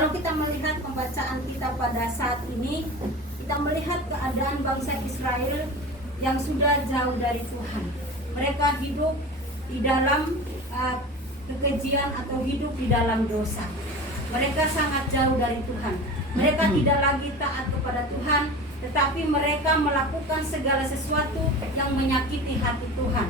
Kalau kita melihat pembacaan kita pada saat ini, kita melihat keadaan bangsa Israel yang sudah jauh dari Tuhan. Mereka hidup di dalam kekejian atau hidup di dalam dosa. Mereka sangat jauh dari Tuhan. Mereka tidak lagi taat kepada Tuhan, tetapi mereka melakukan segala sesuatu yang menyakiti hati Tuhan.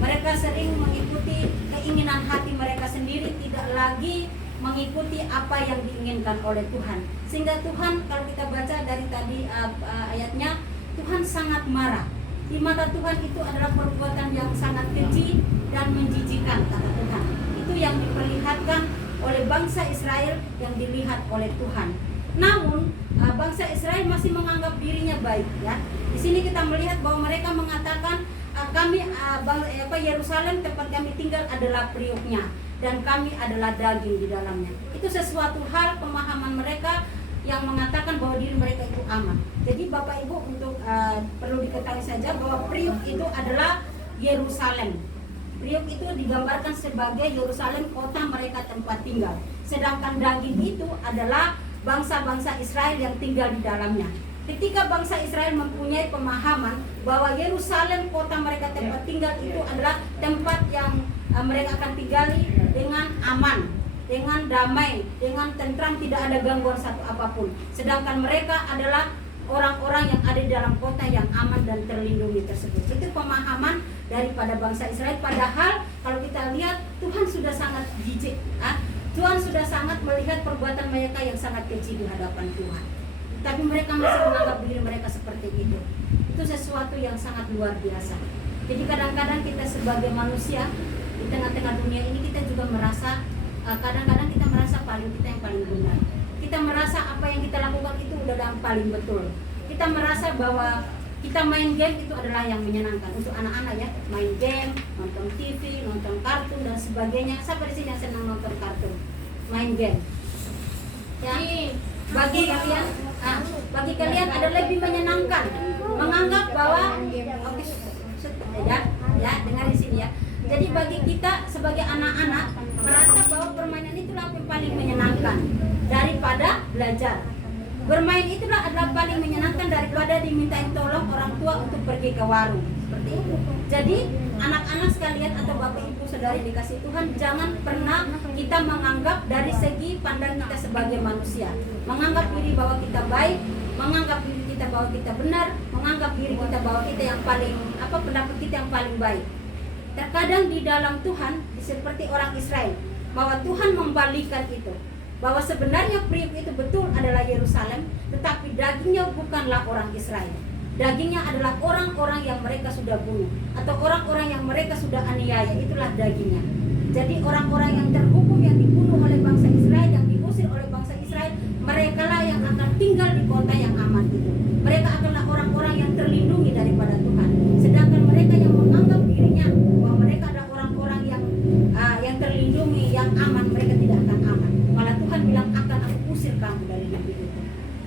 Mereka sering mengikuti keinginan hati mereka sendiri, tidak lagi mengikuti apa yang diinginkan oleh Tuhan. Sehingga Tuhan, kalau kita baca dari tadi ayatnya, Tuhan sangat marah. Di mata Tuhan itu adalah perbuatan yang sangat keji dan menjijikan, kata Tuhan. Itu yang diperlihatkan oleh bangsa Israel, yang dilihat oleh Tuhan. Namun bangsa Israel masih menganggap dirinya baik, ya. Di sini kita melihat bahwa mereka mengatakan kami Yerusalem tempat kami tinggal adalah periuknya dan kami adalah daging di dalamnya. Itu sesuatu hal pemahaman mereka yang mengatakan bahwa diri mereka itu aman. Jadi Bapak Ibu untuk perlu diketahui saja bahwa periuk itu adalah Yerusalem. Periuk itu digambarkan sebagai Yerusalem, kota mereka tempat tinggal. Sedangkan daging itu adalah bangsa-bangsa Israel yang tinggal di dalamnya. Ketika bangsa Israel mempunyai pemahaman bahwa Yerusalem, kota mereka tempat tinggal itu adalah tempat yang mereka akan tinggali dengan aman, dengan damai, dengan tentram, tidak ada gangguan satu apapun. Sedangkan mereka adalah orang-orang yang ada di dalam kota yang aman dan terlindungi tersebut. Itu pemahaman daripada bangsa Israel. Padahal kalau kita lihat, Tuhan sudah sangat jijik. Tuhan sudah sangat melihat perbuatan mereka yang sangat keji di hadapan Tuhan. Tapi mereka masih menganggap diri mereka seperti itu. Itu sesuatu yang sangat luar biasa. Jadi kadang-kadang kita sebagai manusia di tengah-tengah dunia ini, kita juga merasa kadang-kadang kita merasa kita yang paling benar. Kita merasa apa yang kita lakukan itu udah yang paling betul. Kita merasa bahwa kita main game itu adalah yang menyenangkan untuk anak-anak, ya. Main game, nonton TV, nonton kartun dan sebagainya. Siapa di sini yang senang nonton kartun? Main game. Ya. Bagi kalian ada lebih menyenangkan menganggap bahwa ya dengar di sini, ya. Jadi bagi kita sebagai anak-anak merasa bahwa permainan itulah yang paling menyenangkan daripada belajar. Bermain itulah adalah paling menyenangkan daripada dimintain tolong orang tua untuk pergi ke warung, seperti itu. Jadi anak-anak sekalian atau Bapak Ibu Saudari dikasih Tuhan, jangan pernah kita menganggap dari segi pandang kita sebagai manusia, menganggap diri bahwa kita baik, menganggap diri kita bahwa kita benar, menganggap diri kita bahwa kita yang paling pendapat kita yang paling baik. Terkadang di dalam Tuhan seperti orang Israel, bahwa Tuhan membalikkan itu, bahwa sebenarnya periuk itu betul adalah Yerusalem, tetapi dagingnya bukanlah orang Israel. Dagingnya adalah orang-orang yang mereka sudah bunuh, atau orang-orang yang mereka sudah aniaya, itulah dagingnya. Jadi orang-orang yang terhukum, yang dibunuh oleh bangsa Israel, yang diusir oleh bangsa Israel, mereka lah yang akan tinggal di kota yang aman itu. Mereka adalah orang-orang yang terlindungi daripada Tuhan. Sedangkan mereka yang menganggap dirinya bahwa mereka adalah orang-orang yang terlindungi, yang aman, mereka tidak akan aman. Malah Tuhan bilang, akan aku usir kamu dari negeri itu.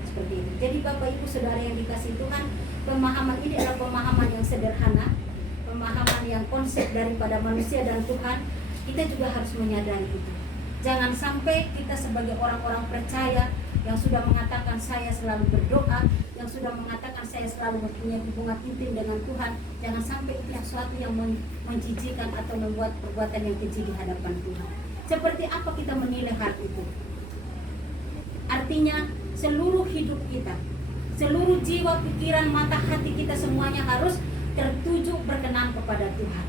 Seperti itu. Jadi Bapak Ibu Saudara yang dikasih Tuhan, pemahaman ini adalah pemahaman yang sederhana, pemahaman yang konsep daripada manusia dan Tuhan. Kita juga harus menyadari itu. Jangan sampai kita sebagai orang-orang percaya yang sudah mengatakan saya selalu berdoa, yang sudah mengatakan saya selalu mempunyai hubungan intim dengan Tuhan, jangan sampai itu sesuatu yang menjijikan atau membuat perbuatan yang keji di hadapan Tuhan. Seperti apa kita menilai hal itu? Artinya seluruh hidup kita, seluruh jiwa, pikiran, mata, hati kita semuanya harus tertuju berkenan kepada Tuhan.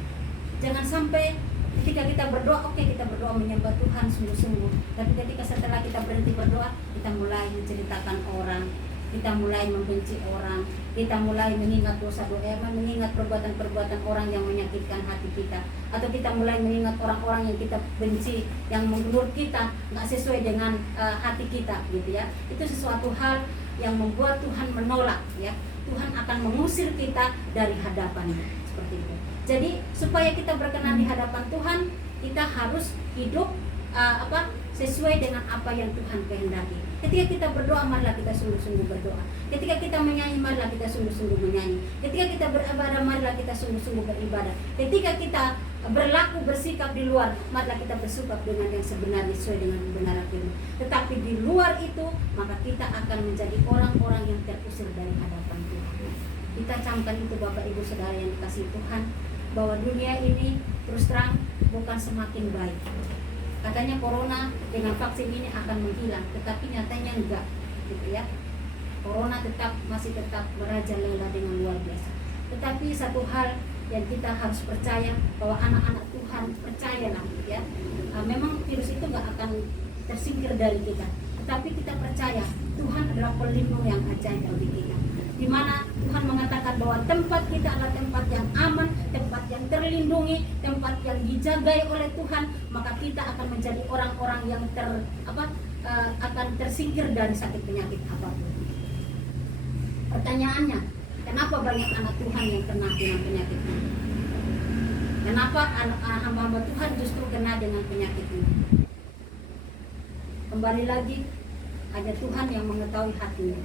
Jangan sampai ketika kita berdoa, kita berdoa menyembah Tuhan sungguh-sungguh, tapi ketika setelah kita berhenti berdoa, kita mulai menceritakan orang, kita mulai membenci orang, kita mulai mengingat dosa-dosa, mengingat perbuatan-perbuatan orang yang menyakitkan hati kita, atau kita mulai mengingat orang-orang yang kita benci, yang menurut kita nggak sesuai dengan hati kita, gitu ya. Itu sesuatu hal yang membuat Tuhan menolak, ya. Tuhan akan mengusir kita dari hadapannya, seperti itu. Jadi supaya kita berkenan di hadapan Tuhan, kita harus hidup sesuai dengan apa yang Tuhan kehendaki. Ketika kita berdoa, marilah kita sungguh-sungguh berdoa. Ketika kita menyanyi, marilah kita sungguh-sungguh menyanyi. Ketika kita beribadah, marilah kita sungguh-sungguh beribadah. Ketika kita berlaku bersikap di luar, marilah kita bersikap dengan yang sebenarnya sesuai dengan kebenaran firman. Tetapi di luar itu maka kita akan menjadi orang-orang yang terusir dari hadapan Tuhan. Kita camkan itu Bapak Ibu Saudara yang dikasihi Tuhan, bahwa dunia ini terus terang bukan semakin baik. Katanya corona dengan vaksin ini akan menghilang, tetapi nyatanya enggak, gitu ya. Corona masih tetap merajalela dengan luar biasa. Tetapi satu hal yang kita harus percaya, bahwa anak-anak Tuhan percayalah, ya. Memang virus itu nggak akan tersingkir dari kita, tetapi kita percaya Tuhan adalah pelindung yang ajaib bagi kita. Di mana Tuhan mengatakan bahwa tempat kita adalah tempat yang aman, tempat yang terlindungi, tempat yang dijagai oleh Tuhan, maka kita akan menjadi orang-orang yang akan tersingkir dari sakit penyakit apapun. Pertanyaannya, kenapa banyak anak Tuhan yang kena dengan penyakit ini? Kenapa hamba-hamba Tuhan justru kena dengan penyakit ini? Kembali lagi, hanya Tuhan yang mengetahui hatinya.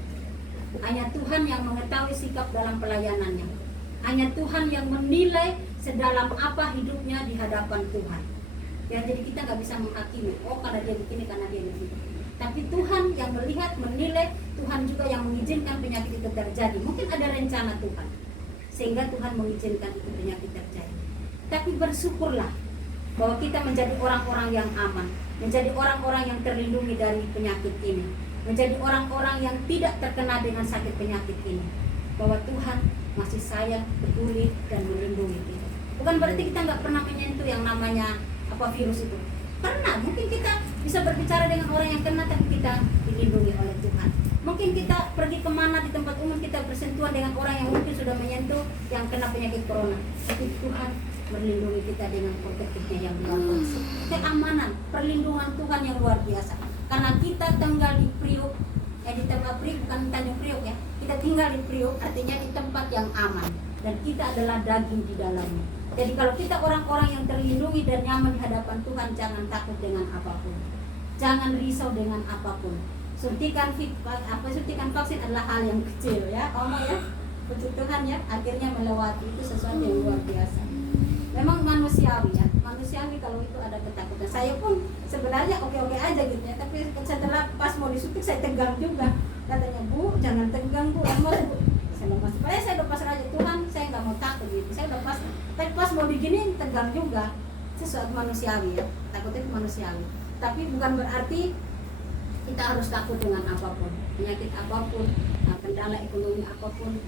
Hanya Tuhan yang mengetahui sikap dalam pelayanannya. Hanya Tuhan yang menilai sedalam apa hidupnya di hadapan Tuhan. Ya, jadi kita nggak bisa menghakimi, oh karena dia begini, karena dia begini. Tapi Tuhan yang melihat, menilai, Tuhan juga yang mengizinkan penyakit itu terjadi. Mungkin ada rencana Tuhan, sehingga Tuhan mengizinkan itu penyakit terjadi. Tapi bersyukurlah bahwa kita menjadi orang-orang yang aman, menjadi orang-orang yang terlindungi dari penyakit ini, menjadi orang-orang yang tidak terkena dengan sakit penyakit ini. Bahwa Tuhan masih sayang, peduli, dan melindungi kita. Bukan berarti kita nggak pernah menyentuh yang namanya virus itu. Karena mungkin kita bisa berbicara dengan orang yang kena, tapi kita dilindungi oleh Tuhan. Mungkin kita pergi kemana di tempat umum, kita bersentuhan dengan orang yang mungkin sudah menyentuh yang kena penyakit corona, tapi Tuhan melindungi kita dengan protektifnya yang luar biasa. Keamanan, perlindungan Tuhan yang luar biasa. Karena kita tinggal di Priuk, di tempat Priuk, bukan Tanjung Priuk ya. Kita tinggal di Priuk, artinya di tempat yang aman, dan kita adalah daging di dalamnya. Jadi kalau kita orang-orang yang terlindungi dan nyaman di hadapan Tuhan, jangan takut dengan apapun, jangan risau dengan apapun. Suntikan vaksin adalah hal yang kecil ya, ya. Puji Tuhan ya, akhirnya melewati itu sesuatu yang luar biasa. Memang manusiawi ya, manusiawi kalau itu ada ketakutan. Saya pun sebenarnya oke-oke aja gitu ya, tapi setelah pas mau disuntik saya tegang juga. Katanya, Bu, jangan tegang Bu, lemas Bu. Saya lepas, saya lepas aja, Tuhan saya nggak mau takut gitu. Saya lepas, tapi pas mau diginiin tegang juga. Sesuatu manusiawi ya, takut itu manusiawi. Tapi bukan berarti kita harus takut dengan apapun, penyakit apapun, kendala ekonomi apapun,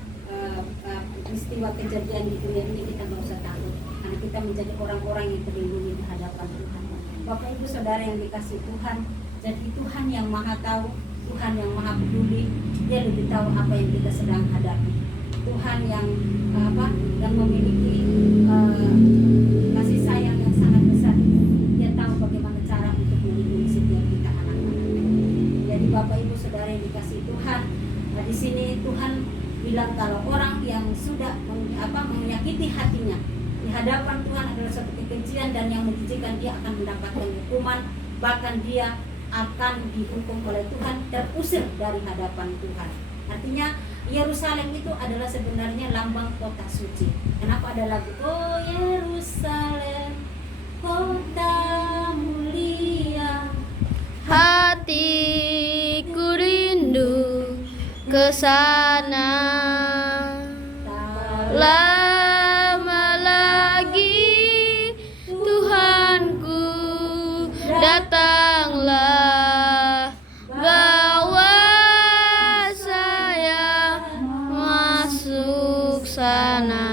peristiwa kejadian di dunia ini kita nggak usah takut, karena kita menjadi orang-orang yang terlindungi di hadapan Tuhan. Bapak Ibu Saudara yang dikasihi Tuhan, jadi Tuhan yang Maha Tahu, Tuhan yang Maha Peduli, Dia lebih tahu apa yang kita sedang hadapi. Tuhan yang yang memiliki kasih sayang yang sangat besar. Dia tahu bagaimana cara untuk melindungi setiap kita anak-anak. Jadi Bapak Ibu Saudara yang dikasihi Tuhan, di sini Tuhan bilang kalau orang yang sudah menyakiti hatinya di hadapan Tuhan adalah suatu kekejian dan yang menjijikan, dia akan mendapatkan hukuman, bahkan dia akan dihukum oleh Tuhan, terusir dari hadapan Tuhan. Artinya Yerusalem itu adalah sebenarnya lambang kota suci. Kenapa ada lagu Oh Yerusalem, kota mulia, hatiku rindu ke sana. Lama lagi Tuhanku, datanglah, bawa saya masuk sana.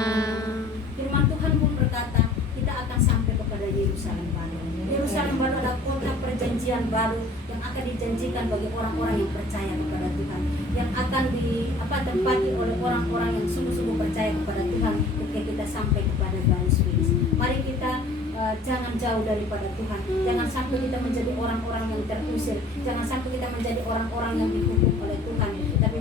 Firman Tuhan pun berkata, kita akan sampai kepada Yerusalem baru. Yerusalem baru adalah kota perjanjian baru yang akan dijanjikan bagi orang-orang yang percaya kepada Tuhan, yang akan ditempati oleh orang-orang yang sungguh-sungguh percaya kepada Tuhan ketika kita sampai kepada garis finish. Mari kita jangan jauh daripada Tuhan. Jangan sampai kita menjadi orang-orang yang terusir. Jangan sampai kita menjadi orang-orang yang dihukum oleh Tuhan. Tapi